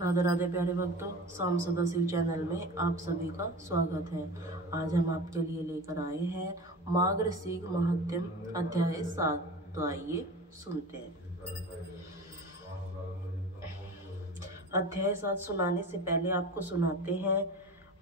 राधे राधे प्यारे भक्तों, शाम सदाशिव चैनल में आप सभी का स्वागत है। आज हम आपके लिए लेकर आए हैं मार्गशीर्ष महात्म्य अध्याय 7। तो आइए सुनते हैं। अध्याय 7 सुनाने से पहले आपको सुनाते हैं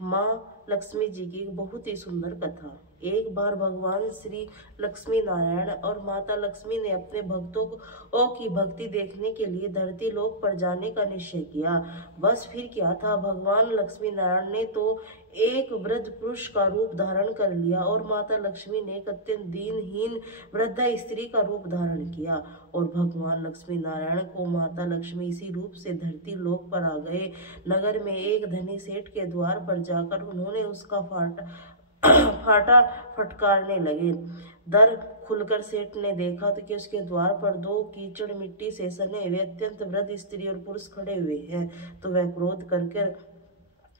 माँ लक्ष्मी जी की एक बहुत ही सुंदर कथा। एक बार भगवान श्री लक्ष्मी नारायण और माता लक्ष्मी ने अपने भक्तों की भक्ति देखने के लिए धरती लोक पर जाने का निश्चय किया। बस फिर क्या था, भगवान लक्ष्मी नारायण ने तो एक वृद्ध पुरुष का रूप धारण कर लिया और माता लक्ष्मी ने एक अत्यंत दीनहीन वृद्धा स्त्री का रूप धारण किया। और भगवान लक्ष्मी नारायण को माता लक्ष्मी इसी रूप से धरती लोक पर आ गए। नगर में एक धनी सेठ के द्वार पर जाकर उन्होंने उसका फाटा फटकारने लगे। दर खुलकर सेठ ने देखा तो कि उसके द्वार पर दो कीचड़ मिट्टी से सने हुए अत्यंत वृद्ध स्त्री और पुरुष खड़े हुए हैं। तो वह क्रोध करके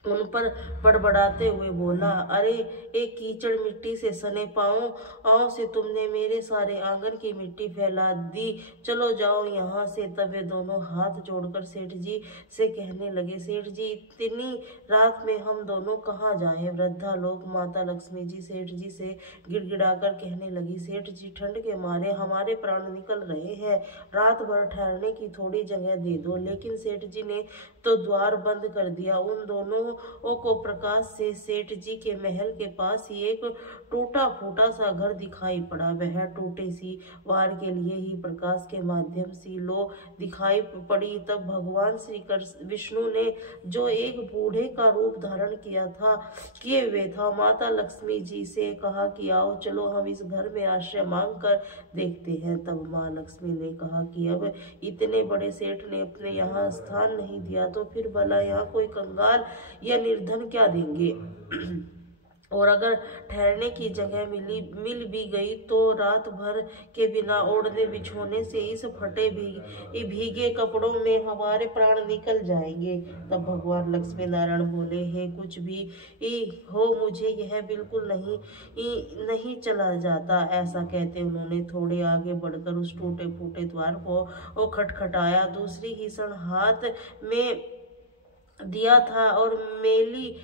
उन पर बड़बड़ाते हुए बोला, अरे एक कीचड़ मिट्टी से सने पाँव से तुमने मेरे सारे आंगन की मिट्टी फैला दी, चलो जाओ यहाँ से। तब वे दोनों हाथ जोड़कर सेठ जी से कहने लगे, सेठ जी इतनी रात में हम दोनों कहाँ जाएं। वृद्धा लोग माता लक्ष्मी जी सेठ जी से गिड़गिड़ाकर कहने लगी, सेठ जी ठंड के मारे हमारे प्राण निकल रहे हैं, रात भर ठहरने की थोड़ी जगह दे दो। लेकिन सेठ जी ने तो द्वार बंद कर दिया। उन दोनों को प्रकाश से सेठ जी के महल के पास ही एक टूटा फूटा सा घर दिखाई पड़ा। वह टूटे सी वार के लिए ही प्रकाश के माध्यम से लो दिखाई पड़ी। तब भगवान श्री विष्णु ने जो एक बूढ़े का रूप धारण किए हुए था, माता लक्ष्मी जी से कहा कि आओ चलो हम इस घर में आश्रय मांग कर देखते हैं। तब माँ लक्ष्मी ने कहा कि अब इतने बड़े सेठ ने अपने यहाँ स्थान नहीं दिया तो फिर भला यहाँ कोई कंगाल या निर्धन क्या देंगे। और अगर ठहरने की जगह मिल भी गई तो रात भर के बिना ओढ़ने बिछोने से इस फटे भीगे कपड़ों में हमारे प्राण निकल जाएंगे। तब भगवान लक्ष्मी नारायण बोले, हे कुछ भी हो मुझे यह बिल्कुल नहीं चला जाता। ऐसा कहते उन्होंने थोड़े आगे बढ़कर उस टूटे फूटे द्वार को खटखटाया। दूसरी ही क्षण हाथ में दिया था और मेली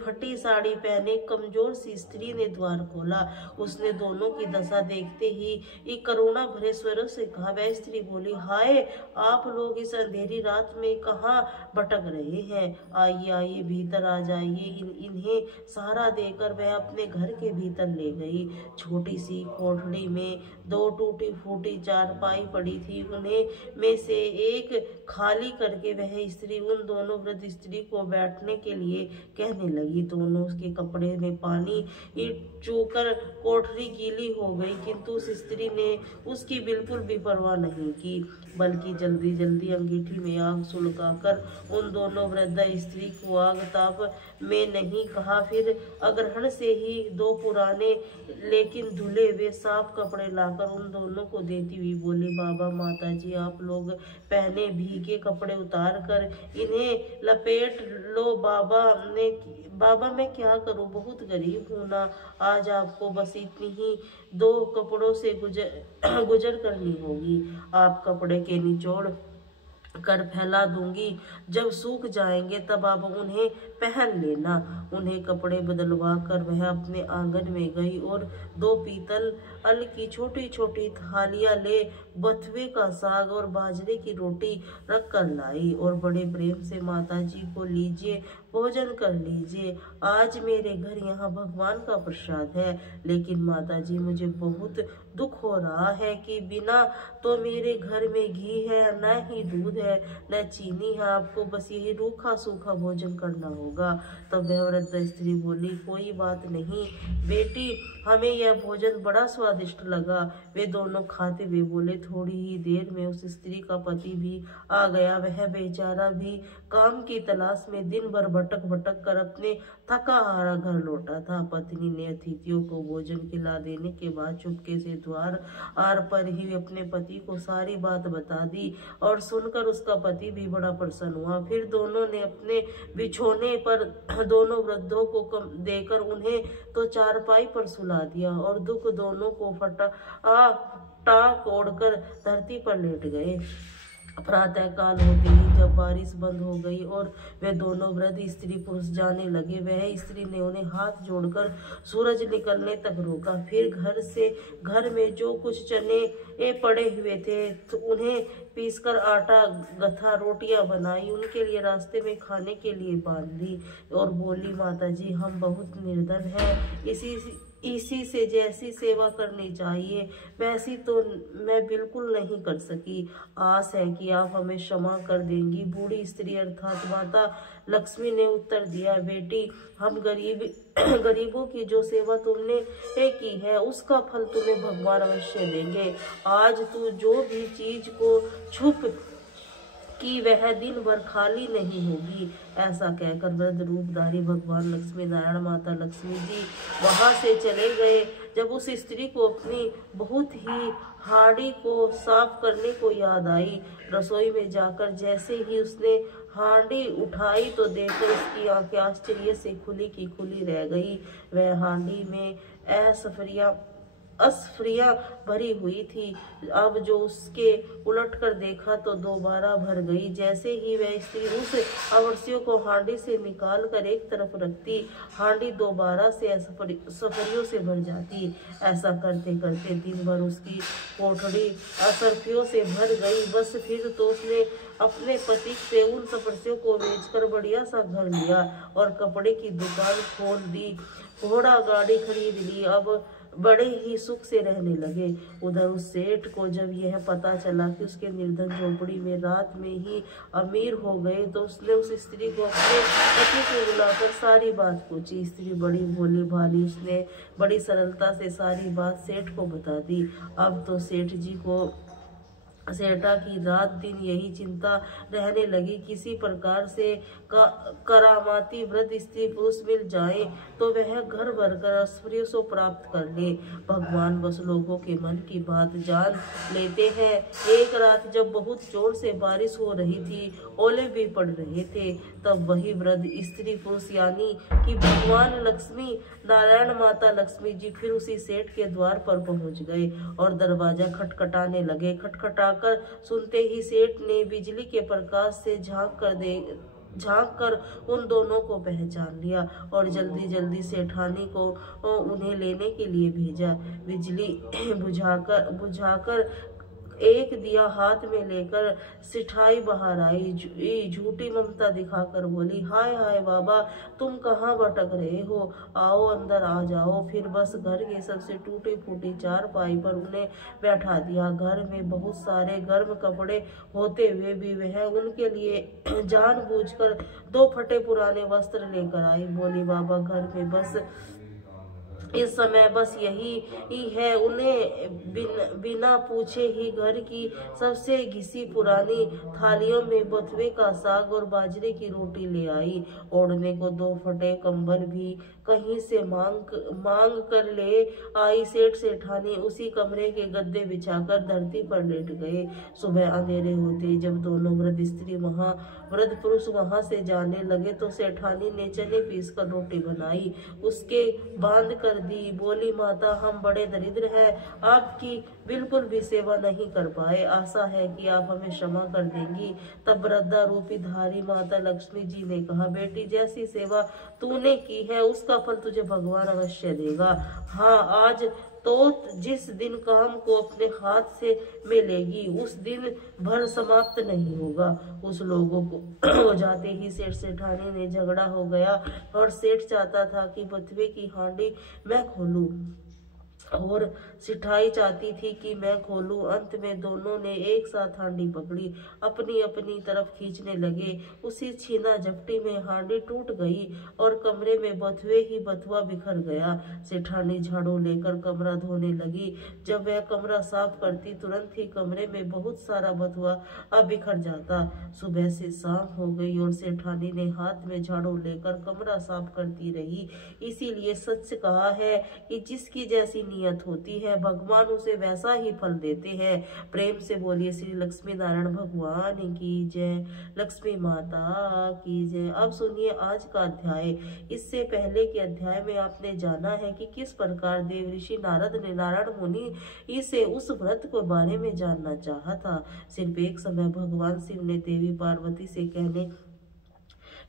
फटी साड़ी पहने कमजोर सी स्त्री ने द्वार खोला। उसने दोनों की दशा देखते ही करुणा भरे स्वर से कहा। वह स्त्री बोली, हाय आप लोग इस अंधेरी रात में कहाँ भटक रहे हैं, आइए आइए भीतर आ जाइए। इन्हें सहारा देकर वह अपने घर के भीतर ले गई। छोटी सी कोठड़ी में दो टूटी फूटी चारपाई पड़ी थी, उन्हें में से एक खाली करके वह स्त्री उन दोनों वृद्ध स्त्री को बैठने के लिए कहने लगी। दोनों उसके कपड़े में पानी चूकर कोठरी गीली हो गई, किंतु उस स्त्री ने उसकी बिल्कुल भी परवाह नहीं की, बल्कि जल्दी जल्दी अंगीठी में आग सुलगाकर उन दोनों वृद्धा स्त्री को आग ताप में नहीं कहा। फिर अग्रहण से ही दो पुराने लेकिन धुले हुए साफ कपड़े लाकर उन दोनों को देती हुई बोली, बाबा माता जी आप लोग पहने भीगे कपड़े उतार कर इन्हें लपेट लो। बाबा मैं क्या करूं, बहुत गरीब हूं ना, आज आपको बस इतनी ही दो कपड़ों से गुजर करनी होगी। आप कपड़े के निचोड़ कर फैला दूंगी, जब सूख जाएंगे तब आप उन्हें पहन लेना। उन्हें कपड़े बदलवा कर वह अपने आंगन में गई और दो पीतल की छोटी छोटी थालियां ले बथुए का साग और बाजरे की रोटी रख कर लाई और बड़े प्रेम से माता जी को लीजिए भोजन कर लीजिए, आज मेरे घर यहाँ भगवान का प्रसाद है। लेकिन माता जी मुझे बहुत दुख हो रहा है कि बिना तो मेरे घर में घी है, न ही दूध है, न चीनी है, आपको बस यही रूखा सूखा भोजन करना होगा। तब वह वृद्ध स्त्री बोली, कोई बात नहीं बेटी, हमें यह भोजन बड़ा स्वादिष्ट लगा। वे दोनों खाते हुए बोले। थोड़ी ही देर में उस स्त्री का पति भी आ गया। वह बेचारा भी काम की तलाश में दिन भर भटक कर अपने थका हारा घर लौटा था। पत्नी ने अतिथियों को भोजन खिला देने के बाद चुपके से द्वार आर पर ही अपने पति को सारी बात बता दी और सुनकर उसका पति भी बड़ा प्रसन्न हुआ। फिर दोनों ने अपने बिछोने पर दोनों वृद्धों को देकर उन्हें तो चारपाई पर सुला दिया और दुख दोनों को टाक ओढ़कर धरती पर लेट गए। प्रातः काल होते ही जब बारिश बंद हो गई और वे दोनों वृद्ध स्त्री पुरुष जाने लगे, वह स्त्री ने उन्हें हाथ जोड़कर सूरज निकलने तक रोका। फिर घर में जो कुछ चने पड़े हुए थे तो उन्हें पीसकर आटा गथा, रोटियां बनाई, उनके लिए रास्ते में खाने के लिए बांध दी और बोली, माता जी हम बहुत निर्धन हैं, इसी से जैसी सेवा करनी चाहिए वैसी तो मैं बिल्कुल नहीं कर सकी। आस है कि आप हमें क्षमा कर देंगी। बूढ़ी स्त्री अर्थात माता लक्ष्मी ने उत्तर दिया, बेटी हम गरीबों की जो सेवा तुमने की है उसका फल तुम्हें भगवान अवश्य देंगे। आज तू जो भी चीज को छुप कि वह दिन भर खाली नहीं होगी। ऐसा कहकर वृद्ध रूपधारी भगवान लक्ष्मी नारायण माता लक्ष्मी जी वहां से चले गए। जब उस स्त्री को अपनी बहुत ही हांडी को साफ करने को याद आई, रसोई में जाकर जैसे ही उसने हांडी उठाई तो देखकर उसकी आंखें आश्चर्य से खुली की खुली रह गई। वह हांडी में असफरियां भरी हुई थी। अब जो उसके उलट कर देखा तो दोबारा भर गई। जैसे ही वह स्त्री उस अवश्यों को हांडी से निकाल कर एक तरफ रखती, हांडी दोबारा से सफरियों से भर जाती। ऐसा करते करते दिन भर उसकी कोठड़ी असफरियों से भर गई। बस फिर तो उसने अपने पति से उन सफरियों को बेचकर बढ़िया सा घर लिया और कपड़े की दुकान खोल दी, घोड़ा गाड़ी खरीद ली। अब बड़े ही सुख से रहने लगे। उधर उस सेठ को जब यह पता चला कि उसके निर्धन झोपड़ी में रात में ही अमीर हो गए तो उसने उस स्त्री को अपने पति को बुलाकर सारी बात पूछी। स्त्री बड़ी भोली भाली, उसने बड़ी सरलता से सारी बात सेठ को बता दी। अब तो सेठा की रात दिन यही चिंता रहने लगी, किसी प्रकार से करामाती वृद्ध स्त्री पुरुष मिल जाए तो वह घर भरकर ऐश्वर्य प्राप्त कर ले। भगवान बस लोगों के मन की बात जान लेते हैं। एक रात जब बहुत जोर से बारिश हो रही थी, ओले भी पड़ रहे थे, तब वही वृद्ध स्त्री पुरुष यानी कि भगवान लक्ष्मी नारायण माता लक्ष्मी जी फिर उसी सेठ के द्वार पर पहुंच गए और दरवाजा खटखटाने लगे। खटखटाकर सुनते ही सेठ ने बिजली के प्रकाश से झांक कर उन दोनों को पहचान लिया और जल्दी जल्दी सेठानी को उन्हें लेने के लिए भेजा। बिजली बुझाकर एक दिया हाथ में लेकर सिठाई बाहर आई, झूठी ममता दिखाकर बोली, हाय हाय बाबा तुम कहाँ भटक रहे हो, आओ अंदर आ जाओ। फिर बस घर के सबसे टूटी फूटी चारपाई पर उन्हें बैठा दिया। घर में बहुत सारे गर्म कपड़े होते हुए भी वह उनके लिए जानबूझकर 2 फटे पुराने वस्त्र लेकर आई। बोली, बाबा घर में बस इस समय बस यही है। उन्हें बिना पूछे ही घर की सबसे घिसी पुरानी थालियों में बथुए का साग और बाजरे की रोटी ले आई। ओढ़ने को 2 फटे कंबल भी कहीं से मांग कर ले आई। सेठानी उसी कमरे के गद्दे बिछाकर धरती पर लेट गए। सुबह अंधेरे होते जब दोनों वृद्ध पुरुष वहां से जाने लगे तो सेठानी ने चने पीसकर रोटी बनाई, उसके बांध कर दी। बोली, माता हम बड़े दरिद्र हैं, आपकी बिल्कुल भी सेवा नहीं कर पाए, आशा है कि आप हमें क्षमा कर देंगी। तब वृद्धा रूपी धारी माता लक्ष्मी जी ने कहा, बेटी जैसी सेवा तूने की है उसका फल तुझे भगवान अवश्य देगा। हाँ, आज तो जिस दिन काम को अपने हाथ से मिलेगी उस दिन भर समाप्त नहीं होगा। उस लोगों को हो जाते ही सेठानी ने झगड़ा हो गया और सेठ चाहता था कि बथुए की हांडी मैं खोलूं और सिठाई चाहती थी कि मैं खोलूं। अंत में दोनों ने एक साथ हांडी पकड़ी, अपनी अपनी तरफ खींचने लगे। उसी छीना झपटी में हांडी टूट गई और कमरे में बथुए ही बथुआ बिखर गया। सेठानी झाड़ू लेकर कमरा धोने लगी। जब वह कमरा साफ करती तुरंत ही कमरे में बहुत सारा बथुआ बिखर जाता। सुबह से शाम हो गई और सेठानी ने हाथ में झाड़ू लेकर कमरा साफ करती रही। इसीलिए सच कहा है कि जिसकी जैसी नियत होती है, भगवान उसे वैसा ही फल देते हैं। प्रेम से बोलिए श्री लक्ष्मी नारायण भगवान की जय, लक्ष्मी माता की जय। अब सुनिए आज का अध्याय। इससे पहले के अध्याय में आपने जाना है कि किस प्रकार देवऋषि नारद ने नारायण मुनि से उस व्रत के बारे में जानना चाहा था। सिर्फ एक समय भगवान शिव ने देवी पार्वती से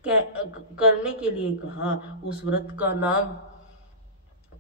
करने के लिए कहा। उस व्रत का नाम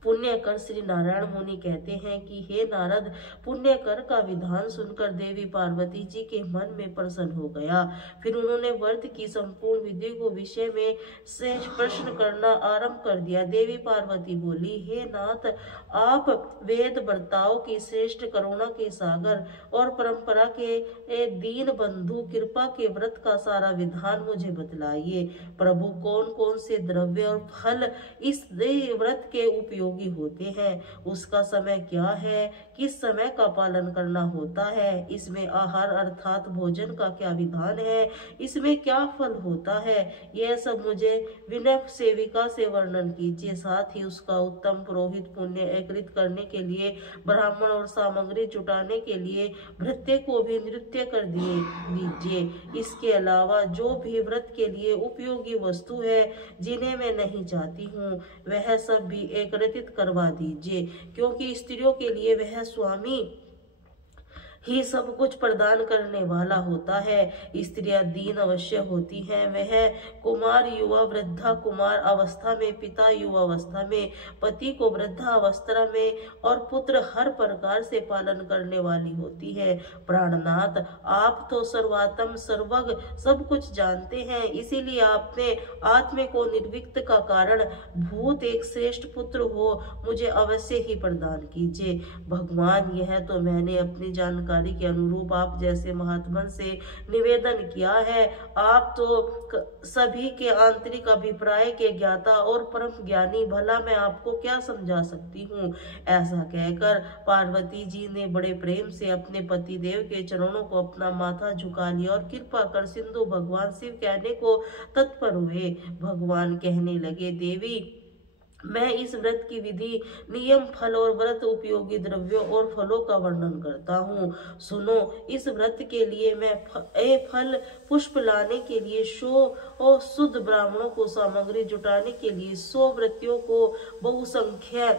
पुण्य कर। श्री नारायण मुनि कहते हैं कि हे नारद, पुण्य कर का विधान सुनकर देवी पार्वती जी के मन में प्रसन्न हो गया। फिर उन्होंने व्रत की संपूर्ण विधि को विषय में से प्रश्न करना आरंभ कर दिया। देवी पार्वती बोली, हे नाथ, आप वेद वर्ताओं की श्रेष्ठ, करुणा के सागर और परंपरा के दीन बंधु, कृपा के व्रत का सारा विधान मुझे बतलाइए। प्रभु, कौन कौन से द्रव्य और फल इस व्रत के उपयोगी होते हैं, उसका समय क्या है, किस समय का पालन करना होता है, इसमें आहार अर्थात भोजन का क्या विधान है, इसमें क्या फल होता है, यह सब मुझे विनय सेविका से वर्णन कीजिए। साथ ही उसका उत्तम पुरोहित पुण्य एकत्रित करने के लिए, ब्राह्मण और सामग्री जुटाने के लिए भृत्य को भी नृत्य कर दीजिए। इसके अलावा जो भी व्रत के लिए उपयोगी वस्तु है जिन्हें मैं नहीं चाहती हूँ, वह सब भी एकत्रित करवा दीजिए, क्योंकि स्त्रियों के लिए वह स्वामी ही सब कुछ प्रदान करने वाला होता है। स्त्रियां दीन अवश्य होती हैं। वह कुमार युवा, वृद्धा कुमार अवस्था में, पिता युवा अवस्था में, पति को वृद्धा अवस्था में और पुत्र हर प्रकार से पालन करने वाली होती है। प्राणनाथ, आप तो सर्वात्म सर्वज्ञ, सब कुछ जानते हैं, इसीलिए आपने आत्मा को निर्विक्त का कारण भूत एक श्रेष्ठ पुत्र हो मुझे अवश्य ही प्रदान कीजिए। भगवान, यह तो मैंने अपनी जानकारी के अनुरूप आप जैसे महात्मन से निवेदन किया है। आप तो सभी के आंतरिक अभिप्राय के ज्ञाता और परम ज्ञानी, भला मैं आपको क्या समझा सकती हूँ। ऐसा कहकर पार्वती जी ने बड़े प्रेम से अपने पति देव के चरणों को अपना माथा झुका लिया और कृपा कर सिंधु भगवान शिव कहने को तत्पर हुए। भगवान कहने लगे, देवी, मैं इस व्रत की विधि, नियम, फल और व्रत उपयोगी द्रव्यों और फलों का वर्णन करता हूँ। सुनो, इस व्रत के लिए मैं फल पुष्प लाने के लिए 100 शुद्ध ब्राह्मणों को, सामग्री जुटाने के लिए 100 व्रतियों को, बहुसंख्या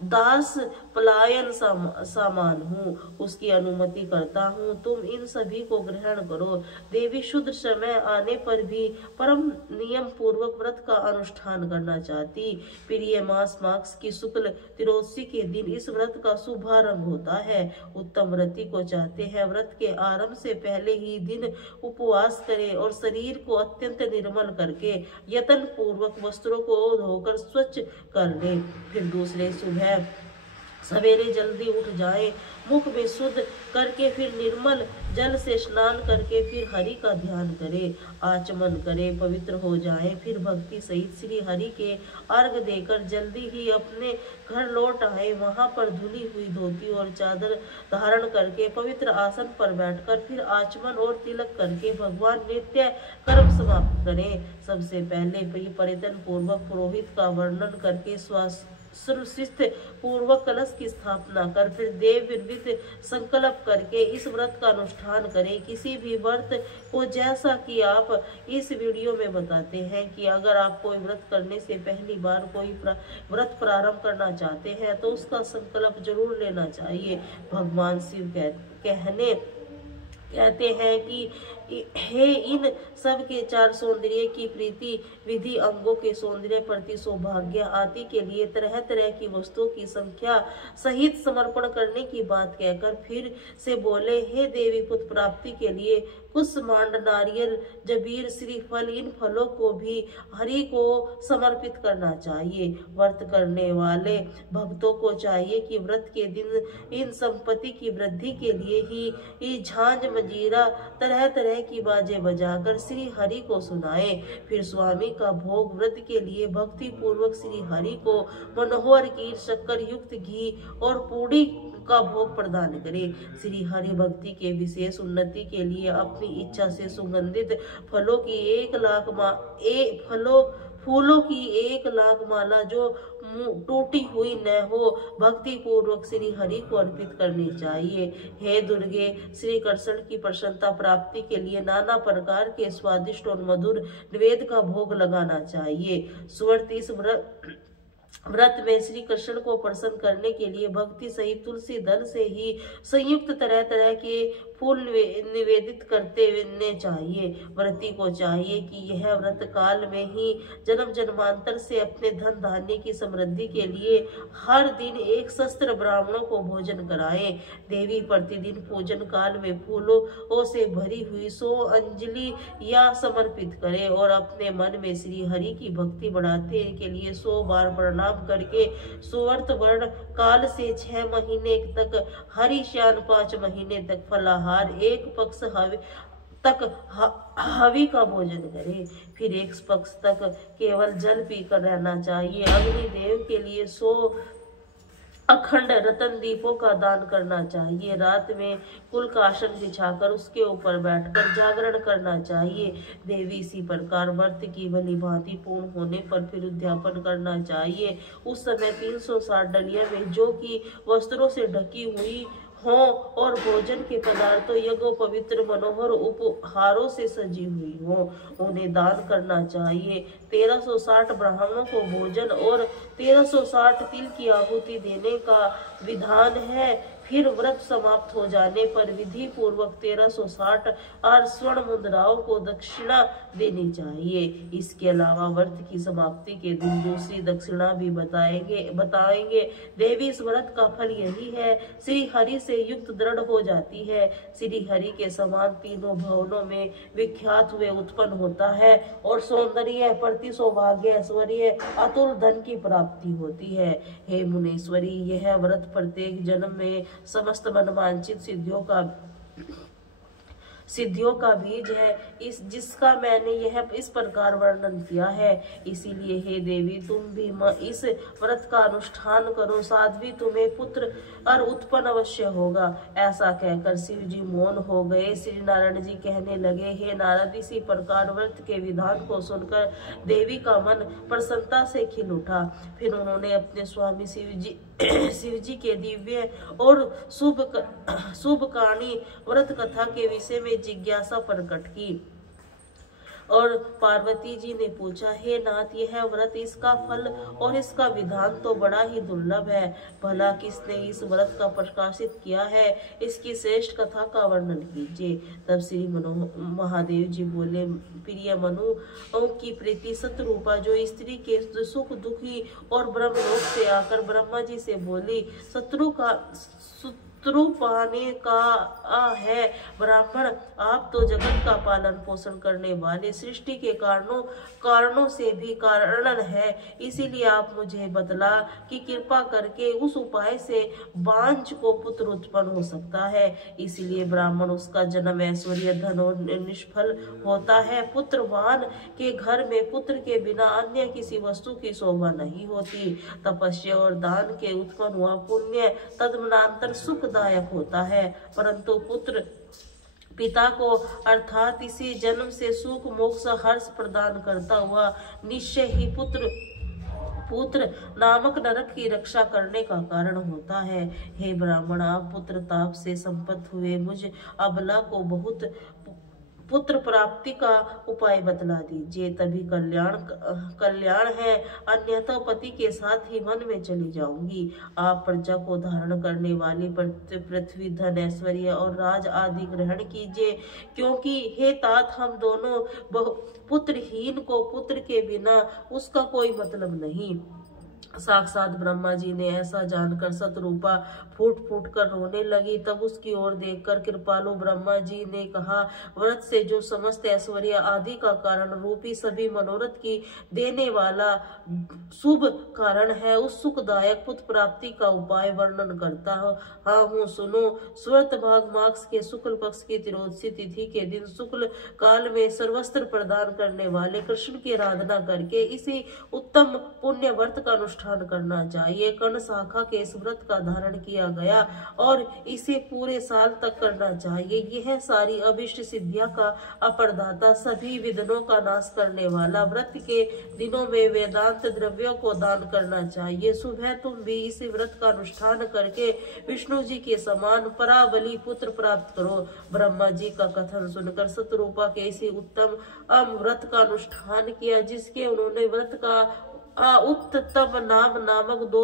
दास पलायन सामान हूँ, उसकी अनुमति करता हूँ। तुम इन सभी को ग्रहण करो। देवी शुद्ध समय आने पर भी परम नियम पूर्वक व्रत का अनुष्ठान करना चाहती। प्रिय मास माघ की शुक्ल त्रयोदशी के दिन इस व्रत का शुभारंभ होता है। उत्तम व्रती को चाहते हैं व्रत के आरंभ से पहले ही दिन उपवास करे और शरीर को अत्यंत निर्मल करके यत्न पूर्वक वस्त्रों को धोकर स्वच्छ कर ले। फिर दूसरे सुबह सवेरे जल्दी उठ जाए, मुख में शुद्ध करके फिर निर्मल जल से स्नान करके फिर हरि का ध्यान करे, आचमन करे, पवित्र हो जाए। फिर भक्ति सहित श्री हरि के अर्घ देकर जल्दी ही अपने घर लौट आए। वहां पर धुली हुई धोती और चादर धारण करके पवित्र आसन पर बैठकर फिर आचमन और तिलक करके भगवान नित्य कर्म समाप्त करें। सबसे पहले परितन पूर्वक पुरोहित का वर्णन करके सर्वशिष्ट पूर्वक कलश की स्थापना कर फिर देव विरवित संकल्प करके इस व्रत का अनुष्ठान करें। किसी भी व्रत को जैसा कि आप इस वीडियो में बताते हैं कि अगर आप कोई व्रत करने से पहली बार कोई व्रत प्रारंभ करना चाहते हैं तो उसका संकल्प जरूर लेना चाहिए। भगवान शिव कहते हैं कि हे इन सब के 4 सौंदर्य की प्रीति विधि, अंगों के सौंदर्य प्रति सौभाग्य आदि के लिए तरह तरह की वस्तुओं की संख्या सहित समर्पण करने की बात कहकर फिर से बोले, हे देवी, पुत्र प्राप्ति के लिए कुसमांड, नारियल, जबीर, श्रीफल, इन फलों को भी हरि को समर्पित करना चाहिए। व्रत करने वाले भक्तों को चाहिए कि व्रत के दिन इन संपत्ति की वृद्धि के लिए ही झांझ, मजीरा, तरह तरह की बाजें बजाकर श्री हरि को सुनाए। फिर स्वामी का भोग व्रत के लिए भक्ति पूर्वक श्री हरि को मनोहर की शक्कर युक्त घी और पूड़ी का भोग प्रदान करे। श्री हरि भक्ति के विशेष उन्नति के लिए अपनी इच्छा से सुगंधित फलों की 1 लाख फूलों की 1,00,000 माला जो टूटी हुई न हो, भक्ति पूर्वक श्री हरि को अर्पित करनी चाहिए। हे दुर्गे, श्री कृष्ण की प्रसन्नता प्राप्ति के लिए नाना प्रकार के स्वादिष्ट और मधुर निवेद का भोग लगाना चाहिए। सुव्रत इस व्रत में श्री कृष्ण को प्रसन्न करने के लिए भक्ति सहित तुलसी दल से ही संयुक्त तरह तरह के फूल निवेदित करने चाहिए। व्रती को चाहिए कि यह व्रत काल में ही जन्म जन्मांतर से अपने धन धान्य की समृद्धि के लिए हर दिन एक सहस्त्र ब्राह्मणों को भोजन कराए। देवी प्रतिदिन पूजन काल में फूलों से भरी हुई 100 अंजलि या समर्पित करे और अपने मन में श्री हरि की भक्ति बढ़ाते के लिए 100 बार प्रणाम करके सुवर्त वर्ण काल से 6 महीने तक हरिश्यान 5 महीने तक फलाहार 1 पक्ष हवि का भोजन करे। फिर 1 पक्ष तक केवल जल पीकर रहना चाहिए। अग्निदेव के लिए 100 अखंड रतन दीपों का दान करना चाहिए। रात में कुल का आसन बिछाकर उसके ऊपर बैठकर जागरण करना चाहिए। देवी इसी प्रकार व्रत की भली भांति पूर्ण होने पर फिर उद्यापन करना चाहिए। उस समय 360 डलिया में जो कि वस्त्रों से ढकी हुई हो और भोजन के पदार्थों यज्ञ पवित्र मनोहर उपहारों से सजी हुई हो, उन्हें दान करना चाहिए। 1360 ब्राह्मणों को भोजन और 1360 तिल की आहुति देने का विधान है। फिर व्रत समाप्त हो जाने पर विधि पूर्वक 1360 और स्वर्ण मुद्राओं को दक्षिणा देनी चाहिए। इसके अलावा व्रत की समाप्ति के दिन दूसरी दक्षिणा भी बताएंगे। देवी इस व्रत का फल यही है, श्री हरि से युक्त दृढ़ हो जाती है। श्री हरि के समान तीनों भवनों में विख्यात हुए उत्पन्न होता है और सौंदर्य, प्रति सौभाग्य, ऐश्वर्य, अतुल धन की प्राप्ति होती है। हे मुनीश्वरी, यह व्रत प्रत्येक जन्म में समस्त मनवांछित सिद्धियों का बीज है, जिसका मैंने यह इस प्रकार वर्णन किया है। इसीलिए हे देवी, तुम भी इस व्रत का अनुष्ठान करो, साध्वी तुम्हें पुत्र और उत्पन्न अवश्य होगा। ऐसा कहकर शिव जी मौन हो गए। श्री नारायण जी कहने लगे, हे नारद, इसी प्रकार व्रत के विधान को सुनकर देवी का मन प्रसन्नता से खिल उठा। फिर उन्होंने अपने स्वामी शिव जी के दिव्य और शुभ कहानी व्रत कथा के विषय में जिज्ञासा प्रकट की और पार्वती जी ने पूछा, हे नाथ, यह व्रत, इसका फल और इसका विधान तो बड़ा ही दुर्लभ है। भला किसने इस व्रत का प्रकाशित किया है? इसकी श्रेष्ठ कथा का वर्णन कीजिए। तब श्री महादेव जी बोले, प्रिय मनु की प्रीति सतरूपा जो स्त्री के सुख दुखी और ब्रह्मलोक से आकर ब्रह्मा जी से बोली, शत्रु पाने का है ब्राह्मण, आप तो जगत का पालन पोषण करने वाले, सृष्टि के कारणों से भी कारणन है। इसीलिए आप मुझे बतला कि कृपा करके उस उपाय से बांझ को पुत्र उत्पन्न हो सकता है। इसलिए ब्राह्मण, उसका जन्म ऐश्वर्य, धन और निष्फल होता है। पुत्रवान के घर में पुत्र के बिना अन्य किसी वस्तु की शोभा नहीं होती। तपस्या और दान के उत्पन्न हुआ पुण्य तदमनांतर सुखदायक होता है, परंतु पुत्र पिता को अर्थात इसी जन्म से सुख मोक्ष हर्ष प्रदान करता हुआ निश्चय ही पुत्र नामक नरक की रक्षा करने का कारण होता है। हे ब्राह्मण, आप पुत्र ताप से संपन्न हुए मुझ अबला को बहुत पुत्र प्राप्ति का उपाय बतला दीजिए, तभी कल्याण है, अन्यथा पति के साथ ही वन में चली जाऊंगी। आप प्रजा को धारण करने वाली पृथ्वी, धन, ऐश्वर्य और राज आदि ग्रहण कीजिए, क्योंकि हे तात, हम दोनों पुत्रहीन को पुत्र के बिना उसका कोई मतलब नहीं। साक्षात ब्रह्मा जी ने ऐसा जानकर शतरूपा फूट फूट कर रोने लगी। तब उसकी ओर देखकर कृपालु ब्रह्मा जी ने कहा, व्रत से जो समस्त ऐश्वर्य आदि का कारण रूपी सभी मनोरथ की देने वाला शुभ कारण है, उस सुखदायक पुत्र प्राप्ति का उपाय वर्णन करता हूँ, सुनो। स्वर्त भाग मास के शुक्ल पक्ष की त्रयोदशी तिथि के दिन शुक्ल काल में सर्वस्त्र प्रदान करने वाले कृष्ण की आराधना करके इसी उत्तम पुण्य व्रत का अनुष्ठान करना चाहिए। कर्ण शाखा के इस व्रत का धारण किया गया और इसे पूरे साल तक करना चाहिए। यह सारी अभिष्ट सिद्धियां का अप्रदाता, सभी विघ्नों का नाश करने वाला। व्रत के दिनों में वेदांत द्रव्यों को दान करना चाहिए। सुबह तुम भी इस व्रत का अनुष्ठान करके विष्णु जी के समान पराबली पुत्र प्राप्त करो। ब्रह्मा जी का कथन सुनकर शतरूपा के इसी उत्तम व्रत का अनुष्ठान किया, जिसके उन्होंने व्रत का उत्तम नाम नामक दो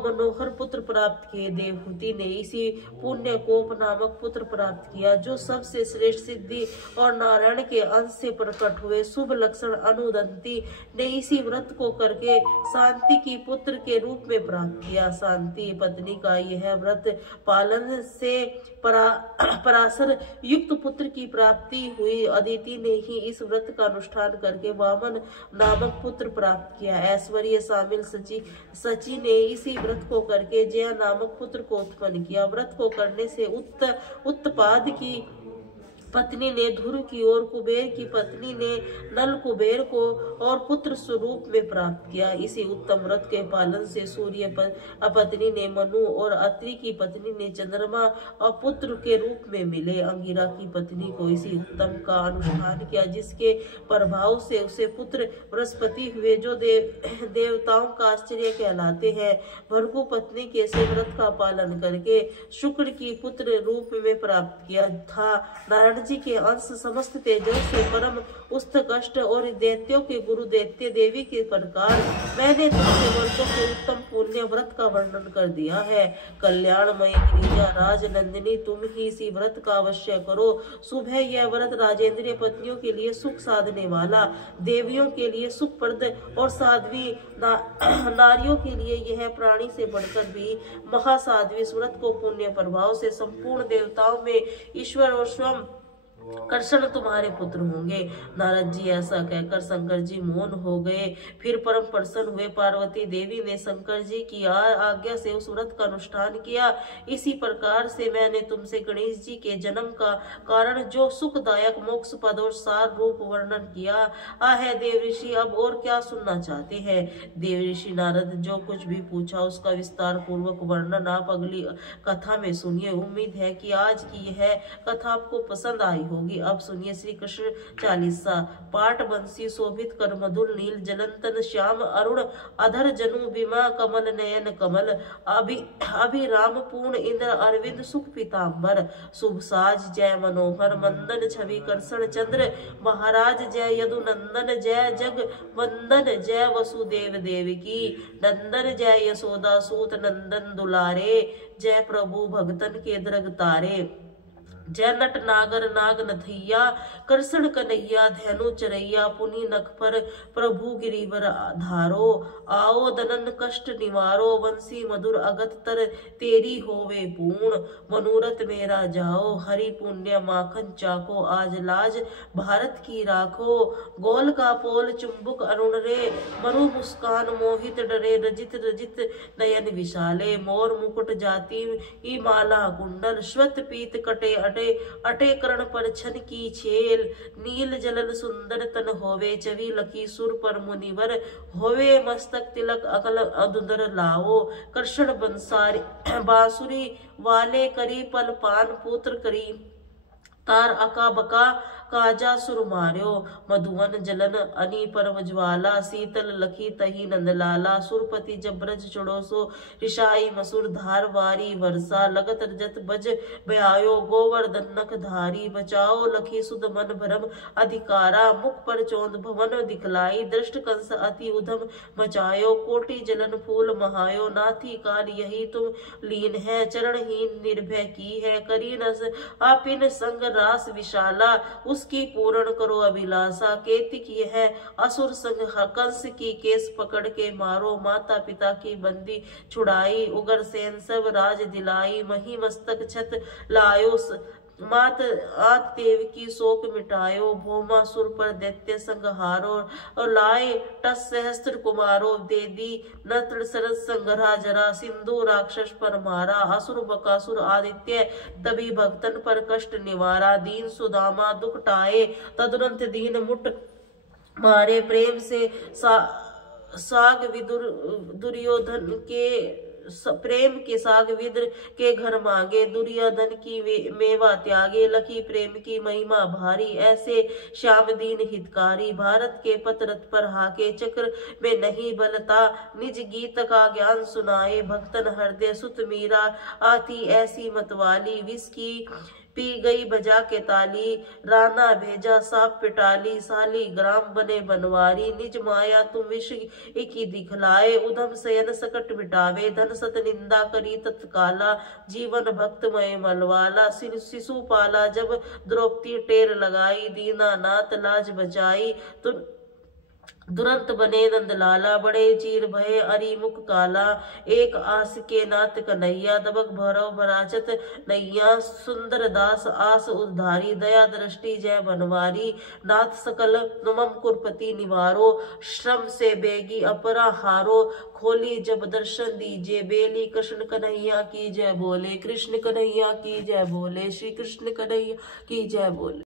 मनोहर पुत्र प्राप्त किए। देवहूति ने इसी पुण्य कोप नामक पुत्र प्राप्त किया, जो सबसे श्रेष्ठ सिद्धि और नारायण के अंश से प्रकट हुए। शुभ लक्षण अनुदंती ने इसी व्रत को करके शांति की पुत्र के रूप में प्राप्त किया। शांति पत्नी का यह व्रत पालन से पराशर युक्त पुत्र की प्राप्ति हुई। अदिति ने ही इस व्रत का अनुष्ठान करके वामन नामक पुत्र प्राप्त किया। ऐश्वर्य शामिल सची ने इसी व्रत को करके जया नामक पुत्र को उत्पन्न किया। व्रत को करने से उत्पाद की पत्नी ने ध्रुव की और कुबेर की पत्नी ने नल कुबेर को और पुत्र स्वरूप में प्राप्त किया। इसी उत्तम व्रत के पालन से सूर्य पत्नी ने मनु और अत्रि की पत्नी ने चंद्रमा और पुत्र के रूप में मिले। अंगिरा की पत्नी को इसी उत्तम का अनुष्ठान किया, जिसके प्रभाव से उसे पुत्र बृहस्पति हुए, जो देवताओं का आश्चर्य कहलाते हैं। भृगु पत्नी के से व्रत का पालन करके शुक्र की पुत्र रूप में प्राप्त किया था। नारायण जी के अंश समस्त तेजस से परम उत्कृष्ट और दैत्यों के गुरु दैत्य देवी के प्रकार मैंने तुमसे व्रतों के उत्तम पुण्य व्रत का वर्णन कर दिया है। कल्याणमय गिरिजा राज नंदिनी, तुम ही इसी व्रत का अवश्य करो। सुबह यह व्रत राजेंद्रीय पत्नियों के लिए सुख साधने वाला, देवियों के लिए सुखप्रद और साध्वी नारियों के लिए यह प्राणी से बढ़कर भी महासाध्वी। इस व्रत को पुण्य प्रभाव से संपूर्ण देवताओं में ईश्वर और स्वयं कर्षण तुम्हारे पुत्र होंगे। नारद जी ऐसा कहकर शंकर जी मौन हो गए। फिर परम प्रसन्न हुए। पार्वती देवी ने शंकर जी की आज्ञा से उस व्रत का अनुष्ठान किया। इसी प्रकार से मैंने तुमसे गणेश जी के जन्म का कारण, जो सुखदायक मोक्ष पद और सार रूप वर्णन किया है। देव ऋषि अब और क्या सुनना चाहते हैं? देव ऋषि नारद जो कुछ भी पूछा उसका विस्तार पूर्वक वर्णन आप अगली कथा में सुनिए। उम्मीद है कि आज की यह कथा आपको पसंद आई होगी। अब सुनिए श्री कृष्ण चालीसा। पाठ बंसी शोभित कर मधुर नील जलंतन श्याम अरुण अधर जनु बिमा कमल नयन कमल अभिराम पूर्ण इंद्र अरविंद सुख पीतांबर। शुभ साज जय मनोहर मंदन छवि कर्षण चंद्र महाराज जय यदु नंदन जय जग वंदन जय वसुदेव देवकी नंदन जय यशोदा सूत नंदन दुलारे जय प्रभु भगतन के दृग तारे जय नट नागर नाग नथैया कृष्ण कन्हैया धैनु चरैया पुनि नख पर प्रभु गिरिवर धारो आओ दनन कष्ट निवारो वंशी मधुर अगत तर तेरी होवे पूर्ण मनोरथ मेरा जाओ हरि पुण्य माखन चाको आज लाज भारत की राखो गोल का पोल चुंबुक अरुण रे मरु मुस्कान मोहित डरे रजित रजित नयन विशाले मोर मुकुट जाति माला कुंडल श्वेत पीत कटे अटे करण पर छन की छेल नील जलन सुंदर तन होवे चवि लखी सुर पर मुनिवर होवे मस्तक तिलक अकल अधुंदर लाओ कृष्ण बंसारी बांसुरी वाले करी पल पान पुत्र करी तार अका बका काजा सुर मार्यो मधुवन जलन अनी परम ज्वाला शीतल लखी तही नंदलाला सुरपति जब ब्रज चुड़ोसो ऋषाई मसुर धार वारी वर्षा लगत रजत बज बयायो गोवर्धन नख धारी बचाओ लखी सुध मन भरम अधिकारा मुख पर चौंद भवन दिखलाई दृष्ट कंस अति उधम मचायो कोटि जलन फूल महायो नाथी काल यही तुम लीन है चरणहीन निर्भय की है करी नस आपिन संग रास विशाला उसकी पूर्ण करो अभिलाषा केतिक यह असुर संग कंस की केस पकड़ के मारो माता पिता की बंदी छुड़ाई उगर सेन सब राज दिलाई मही मस्तक छत लायो मात आत देव की शोक मिटायो भोमा सुर पर दैत्य संहारो और लाए टस सहस्त्र कुमारो दे दी नत्र सरस संग्रहा जरा सिंधु राक्षस पर मारा असुर बकासुर आदित्य तभी भक्तन पर कष्ट निवारा दीन सुदामा दुख टाए तदुरंत दीन मुट मारे प्रेम से साग विदुर दुर्योधन के प्रेम के साग विदुर के घर मांगे, दुर्योधन की मेवा त्यागे, लखी प्रेम की महिमा भारी, ऐसे श्याम दीन हितकारी, भारत के पतरत पर हाके, चक्र में नहीं बलता, निज गीत का ज्ञान सुनाए, भक्तन हृदय सुत मीरा, आती ऐसी मतवाली, विष की पी गई बजा के ताली, राना भेजा साप पिटाली, साली ग्राम बने बनवारी, निज माया तुम विष की दिखलाए, उधम शयन सकट मिटावे, धन सत निंदा करी तत्काला, जीवन भक्तमय मलवाला, शिशु पाला जब द्रौपदी टेर लगाई, दीनानाथ लाज बचाई, तुरंत बने नंदलाला, बड़े चीर भये अरिमुख काला, एक आस के नाथ कन्हैया, दबक भरव भराचत नैया, सुंदर दास आस उद्धारी, दया दृष्टि जय बनवारी, नाथ सकल नुमम कुरपति निवारो, श्रम से बेगी अपरा हारो, खोली जब दर्शन दीजिए बेली, कृष्ण कन्हैया की जय बोले, कृष्ण कन्हैया की जय बोले, श्री कृष्ण कन्हैया की जय बोले।